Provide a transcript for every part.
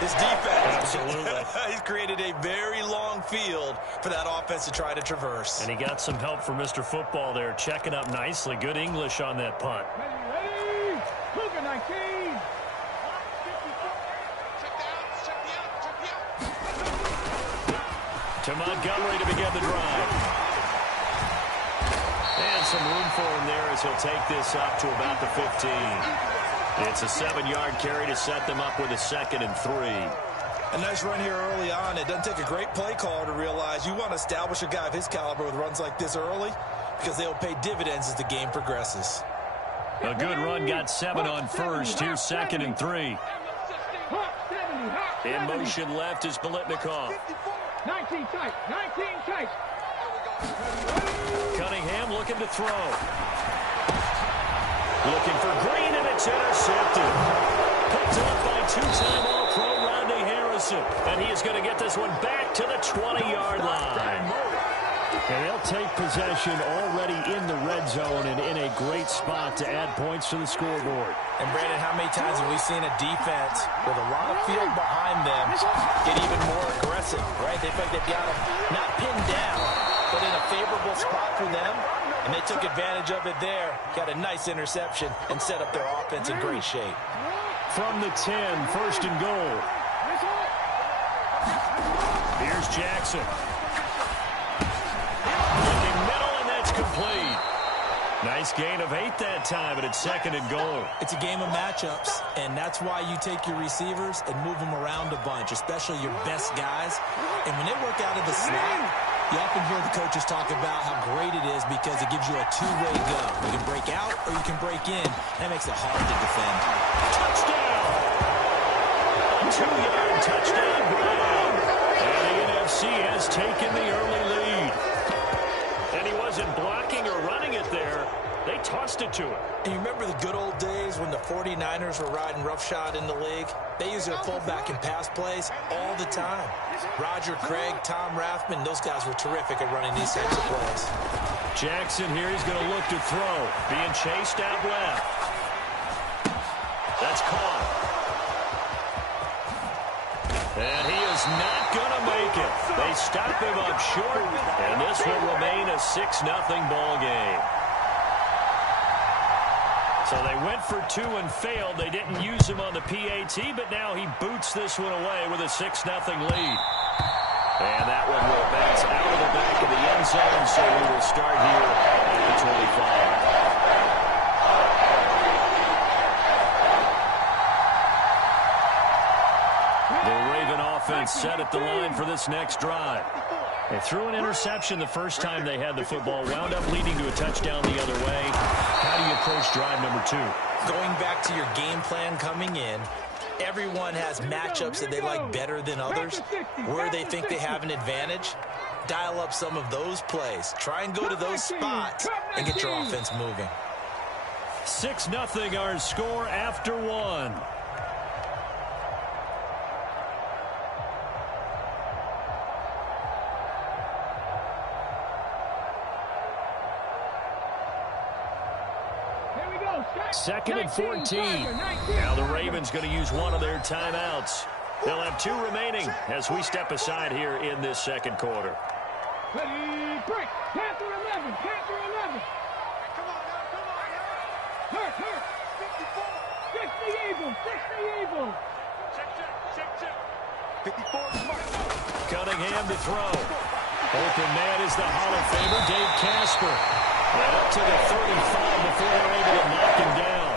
His defense. Absolutely. He's created a very long field for that offense to try to traverse. And he got some help from Mr. Football there, checking up nicely. Good English on that punt. Ready? Cougar 19. To Montgomery to begin the drive. And some room for him there as he'll take this up to about the 15. It's a 7-yard carry to set them up with a 2nd and 3. A nice run here early on. It doesn't take a great play caller to realize you want to establish a guy of his caliber with runs like this early because they'll pay dividends as the game progresses. A good run got 7 on first. Here's 2nd and 3. In motion left is Biletnikoff. 19 tight. 19 tight. Cunningham looking to throw. Looking for Green, and it's intercepted. Picked up by two-time All-Pro Rodney Harrison. And he is going to get this one back to the 20-yard line. And they'll take possession already in the red zone and in a great spot to add points to the scoreboard. And, Brandon, how many times have we seen a defense with a lot of field behind them get even more aggressive, right? They feel like they've got them not pinned down, but in a favorable spot for them, and they took advantage of it there. Got a nice interception and set up their offense in great shape. From the 10, 1st and goal. Here's Jackson. Looking middle, and that's complete. Nice gain of 8 that time, and it's 2nd and goal. It's a game of matchups, and that's why you take your receivers and move them around a bunch, especially your best guys. And when they work out of the slot, you often hear the coaches talk about how great it is because it gives you a two-way go. You can break out or you can break in. That makes it hard to defend. Touchdown! A 2-yard touchdown Brown. And the NFC has taken the early lead. And he wasn't blocking or running it there. They tossed it to him. And you remember the good old days when the 49ers were riding roughshod in the league? They used their fullback in pass plays all the time. Roger Craig, Tom Rathman, those guys were terrific at running these types of plays. Jackson here, he's going to look to throw. Being chased out left. That's caught. And he is not going to make it. They stop him up short, and this will remain a 6-0 ball game. So they went for 2 and failed. They didn't use him on the PAT, but now he boots this one away with a 6-0 lead. And that one will bounce out of the back of the end zone, so we will start here at the 25. The Raven offense set at the line for this next drive. They threw an interception the first time they had the football, wound up leading to a touchdown the other way. How do you approach drive number 2? Going back to your game plan coming in, everyone has matchups that they like better than others. Where they think they have an advantage, dial up some of those plays. Try and go to those spots and get your offense moving. 6-0 our score after 1. Second and 14. Now the Ravens going to use one of their timeouts. They'll have 2 remaining as we step aside here in this second quarter. Ready, break. Panther 11. Panther 11. Come on now. Hurt. 60 Eagles. 60 Eagles. Check. 54 smart. Cunningham to throw. Open man is the Hall of Famer, Dave Casper. And up to the 35 before they're able to knock him down.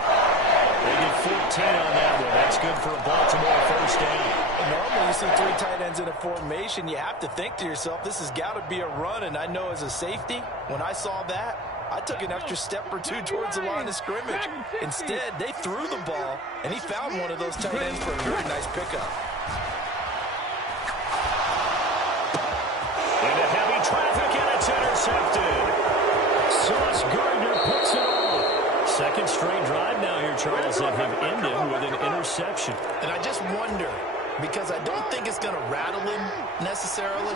They get 14 on that one. That's good for a Baltimore first down. Normally you see 3 tight ends in a formation, you have to think to yourself, this has got to be a run. And I know as a safety, when I saw that, I took an extra step or 2 towards the line of scrimmage. Instead, they threw the ball, and he found one of those tight ends for a very nice pickup. Into heavy traffic, and it's intercepted. Sauce Gardner puts it on. Second straight drive now here, Charles, that have ended with an interception. And I just wonder, because I don't think it's going to rattle him necessarily,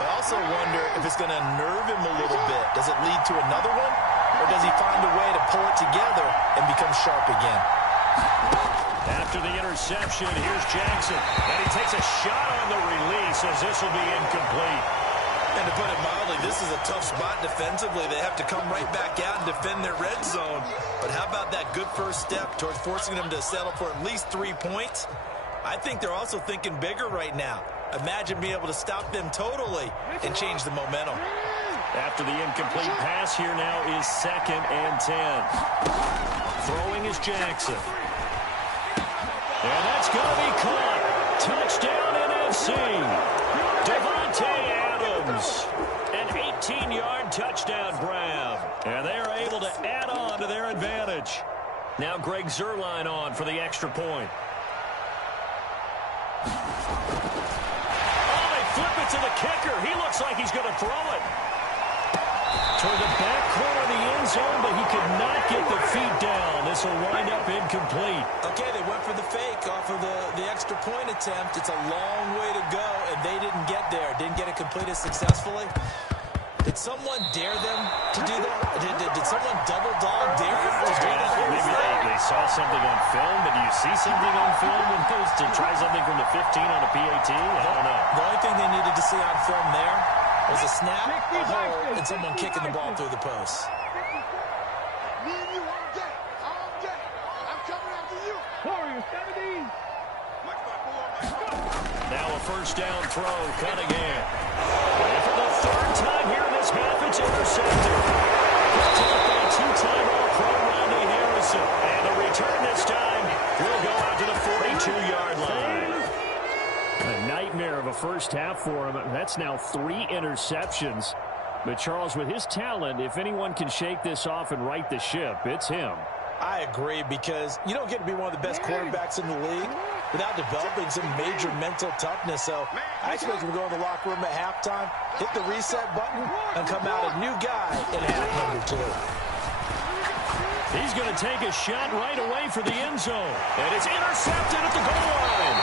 but I also wonder if it's going to nerve him a little bit. Does it lead to another one, or does he find a way to pull it together and become sharp again? after the interception. Here's Jackson. And he takes a shot on the release as this will be incomplete. And to put it mildly, this is a tough spot defensively. They have to come right back out and defend their red zone. But how about that good first step towards forcing them to settle for at least 3 points? I think they're also thinking bigger right now. Imagine being able to stop them totally and change the momentum. After the incomplete pass, here now is 2nd and 10. Throwing is Jackson. And that's going to be caught. Touchdown NFC. Devontae Adams. An 18-yard touchdown grab. And they are able to add on to their advantage. Now Greg Zuerlein on for the extra point. Oh, they flip it to the kicker. He looks like he's going to throw it. Toward the back corner of the end zone, but he could not get the feet down. This will wind up incomplete. Okay, they went for the fake off of the extra point attempt. It's a long way to go, and they didn't get there. Didn't get it completed successfully. Did someone dare them to do that? Did someone double dog dare them to do that? Maybe they saw something on film, but do you see something on film when goes to try something from the 15 on a PAT? I don't know. The only thing they needed to see on film there was a snap, a hole, and someone kicking the ball through the post. Me and you all day. All day. I'm coming after you. Warrior 17. Now a first down throw, Cunningham. And for the 3rd time here in this half, it's intercepted. Picked up by two-time All-Pro Ronnie Harrison. And the return this time will go out to the 42-yard line. A nightmare of a first half for him. That's now 3 interceptions. But Charles, with his talent, if anyone can shake this off and right the ship, it's him. I agree, because you don't get to be one of the best quarterbacks in the league without developing some major mental toughness. So I expect him to go in the locker room at halftime, hit the reset button, and come out a new guy in half number 2. He's going to take a shot right away for the end zone. And it's intercepted at the goal line.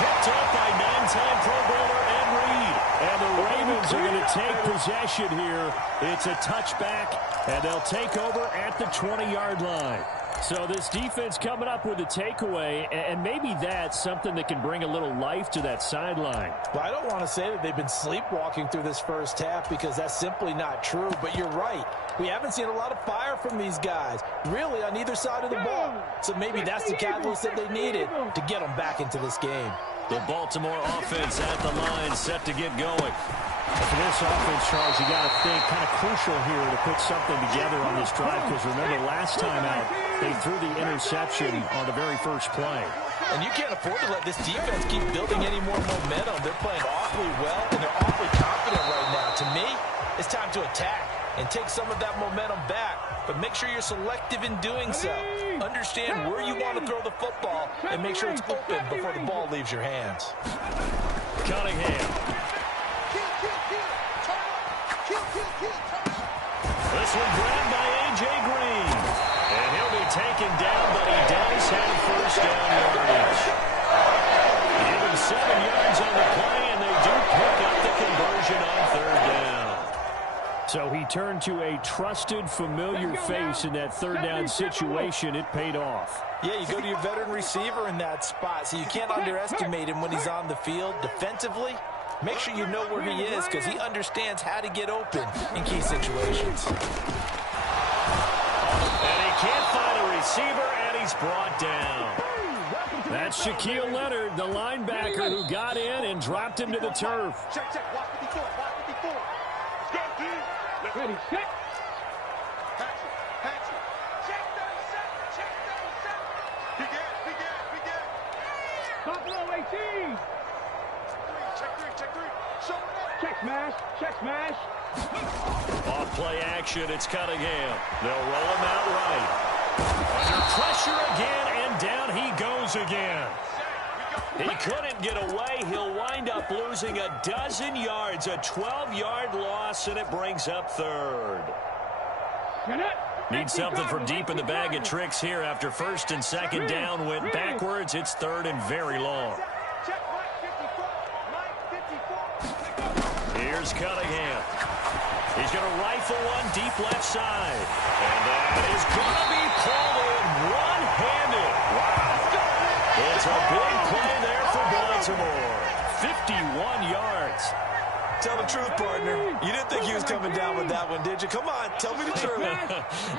Picked up by 9-time Pro Bowler Ed Reed. And the Ravens are going to take possession here. It's a touchback, and they'll take over at the 20-yard line. So this defense coming up with a takeaway, and maybe that's something that can bring a little life to that sideline. Well, I don't want to say that they've been sleepwalking through this first half, because that's simply not true. But you're right. We haven't seen a lot of fire from these guys, really, on either side of the ball. So maybe that's the catalyst that they needed to get them back into this game. The Baltimore offense at the line, set to get going. For this offense, Charles, you got to think kind of crucial here to put something together on this drive, because remember, last time out, they threw the interception on the very first play. And you can't afford to let this defense keep building any more momentum. They're playing awfully well, and they're awfully confident right now. To me, it's time to attack and take some of that momentum back. But make sure you're selective in doing so. Understand where you want to throw the football and make sure it's open before the ball leaves your hands. Cunningham. This one grabbed by A.J. Green. And he'll be taken down, but he does have first down yardage. Give him 7 yards on the play, and they do pick up the conversion on 3rd down. So he turned to a trusted, familiar face in that 3rd down situation. It paid off. Yeah, you go to your veteran receiver in that spot, so you can't underestimate him when he's on the field. Defensively, make sure you know where he is, because he understands how to get open in key situations. And he can't find a receiver, and he's brought down. That's Shaquille Leonard, the linebacker, who got in and dropped him to the turf. Check, watch 54, watch 54. Ready, set. Hatch it. Check 37, check 37. Top low 18. Check 3. Show it up. Check smash. Off play action, it's Cunningham. They'll roll him out right. Under pressure again, and down he goes again. He couldn't get away. He'll wind up losing a dozen yards, a 12-yard loss, and it brings up 3rd. Need something from deep in the bag of tricks here after 1st and 2nd down went backwards. It's 3rd and very long. Here's Cunningham. He's going to rifle one deep left side. And that is going to be pulled in one-handed. Wow. So a big play there for Baltimore. 51 yards. Tell the truth, partner. You didn't think he was coming down with that one, did you? Come on, tell me the truth.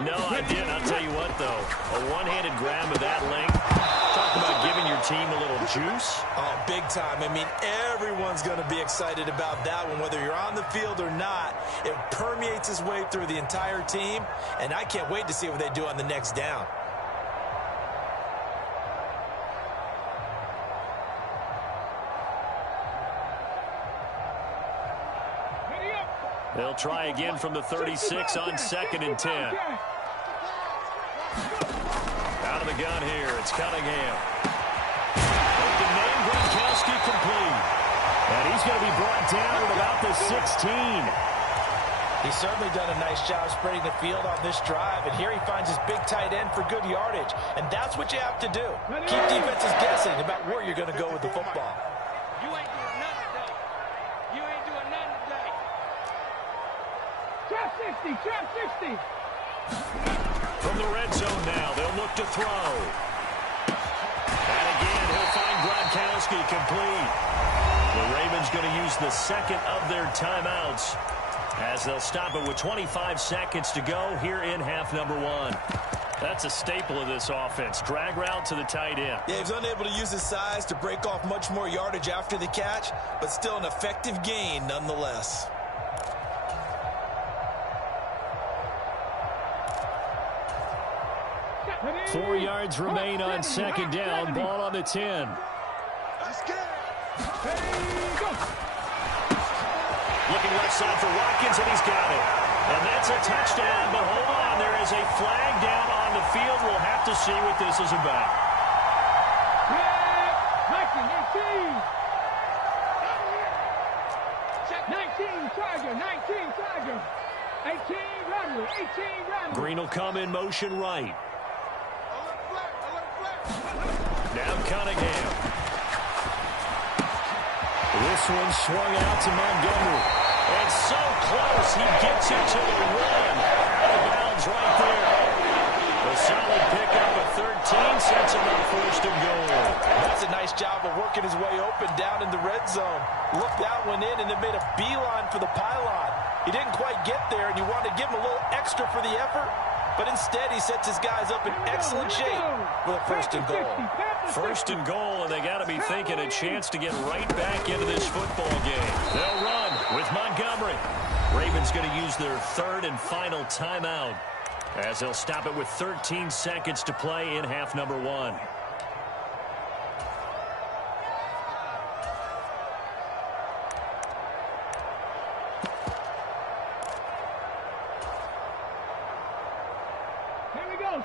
No, I didn't. I'll tell you what, though. A one-handed grab of that length. Talk about giving your team a little juice. Oh, big time. I mean, everyone's going to be excited about that one, whether you're on the field or not. It permeates its way through the entire team, and I can't wait to see what they do on the next down. They'll try again from the 36 on 2nd and 10. Out of the gun here, it's Cunningham. Open man, Gronkowski complete. And he's going to be brought down at about the 16. He's certainly done a nice job spreading the field on this drive, and here he finds his big tight end for good yardage. And that's what you have to do. Keep defenses guessing about where you're going to go with the football. You ain't doing nothing today. You ain't doing nothing today. Trap 60, trap 60. From the red zone now, they'll look to throw. And again, he'll find Gronkowski complete. The Ravens going to use the second of their timeouts as they'll stop it with 25 seconds to go here in half number 1. That's a staple of this offense. Drag route to the tight end. Yeah, he's unable to use his size to break off much more yardage after the catch, but still an effective gain nonetheless. 4 yards remain on 2nd down. Ball on the 10. Looking left side for Watkins, and he's got it. And that's a touchdown, but hold on. There is a flag down on the field. We'll have to see what this is about. 19 Charger, 19 Charger. 18 Rattler, 18 Rattler. Green will come in motion right. Now Cunningham. This one swung out to Montgomery. And so close, he gets it to the run. Out of bounds right there. A solid pickup of 13 sets him up 1st and goal. That's a nice job of working his way open down in the red zone. Looked that one in and then made a beeline for the pylon. He didn't quite get there, and you wanted to give him a little extra for the effort. But instead, he sets his guys up in excellent shape for the 1st and goal. 1st and goal, and they got to be thinking a chance to get right back into this football game. They'll run with Montgomery. Ravens going to use their 3rd and final timeout as they'll stop it with 13 seconds to play in half number 1.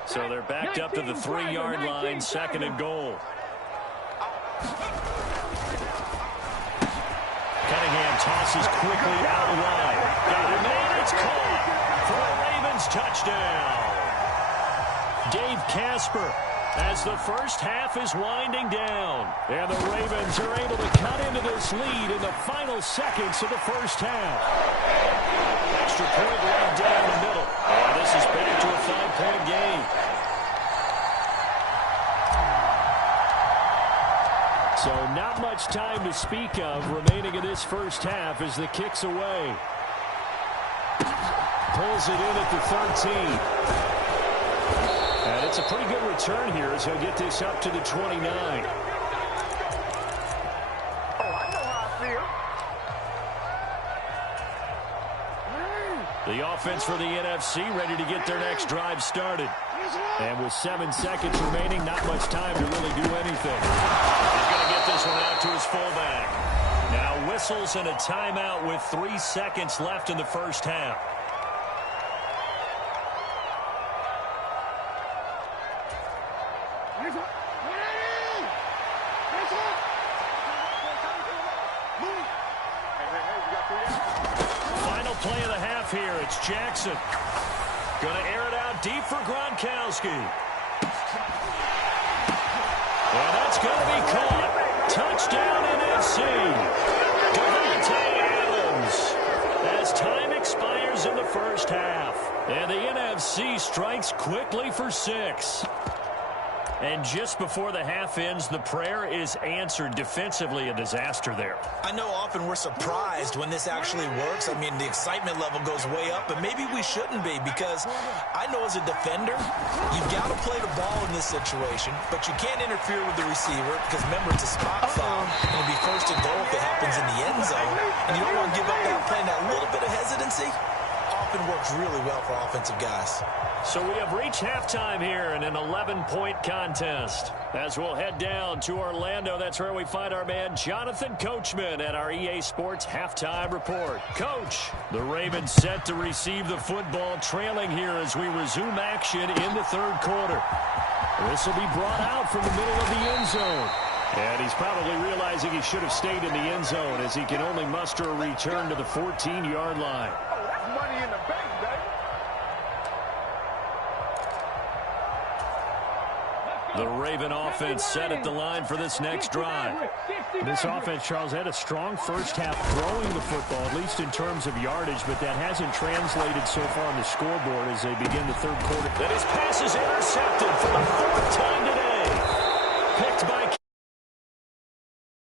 So they're backed up to the 3-yard line, 2nd and goal. Cunningham tosses quickly out wide. Got it, and it's caught for a Ravens touchdown. Dave Casper as the first half is winding down. And the Ravens are able to cut into this lead in the final seconds of the first half. Extra point right down the middle. And this is back to a 5-point game. So not much time to speak of remaining in this first half as the kick's away. Pulls it in at the 13. And it's a pretty good return here as he'll get this up to the 29. Oh, I know how I feel. The offense for the NFC ready to get their next drive started. And with 7 seconds remaining, not much time to really do anything. He's going to get this one out to his fullback. Now whistles and a timeout with 3 seconds left in the first half. Final play of the half here. It's Jackson. Going to air it out deep for Gronkowski. And that's going to be caught. Touchdown NFC. Devontae Adams. As time expires in the first half. And the NFC strikes quickly for 6. And just before the half ends, the prayer is answered. Defensively, a disaster there. I know often we're surprised when this actually works. I mean, the excitement level goes way up, but maybe we shouldn't be, because I know as a defender, you've got to play the ball in this situation, but you can't interfere with the receiver because, remember, it's a spot foul, and it'll be first and goal if it happens in the end zone, and you don't want to give up that play. That little bit of hesitancy often works really well for offensive guys. So we have reached halftime here in an 11-point contest. As we'll head down to Orlando, that's where we find our man Jonathan Coachman at our EA Sports Halftime Report. Coach, the Ravens set to receive the football, trailing here as we resume action in the third quarter. This will be brought out from the middle of the end zone. And he's probably realizing he should have stayed in the end zone as he can only muster a return to the 14-yard line. Oh, that's money in the bank, baby. The Raven offense set at the line for this next drive. This offense, Charles, had a strong first half throwing the football, at least in terms of yardage, but that hasn't translated so far on the scoreboard as they begin the third quarter. And his pass is intercepted for the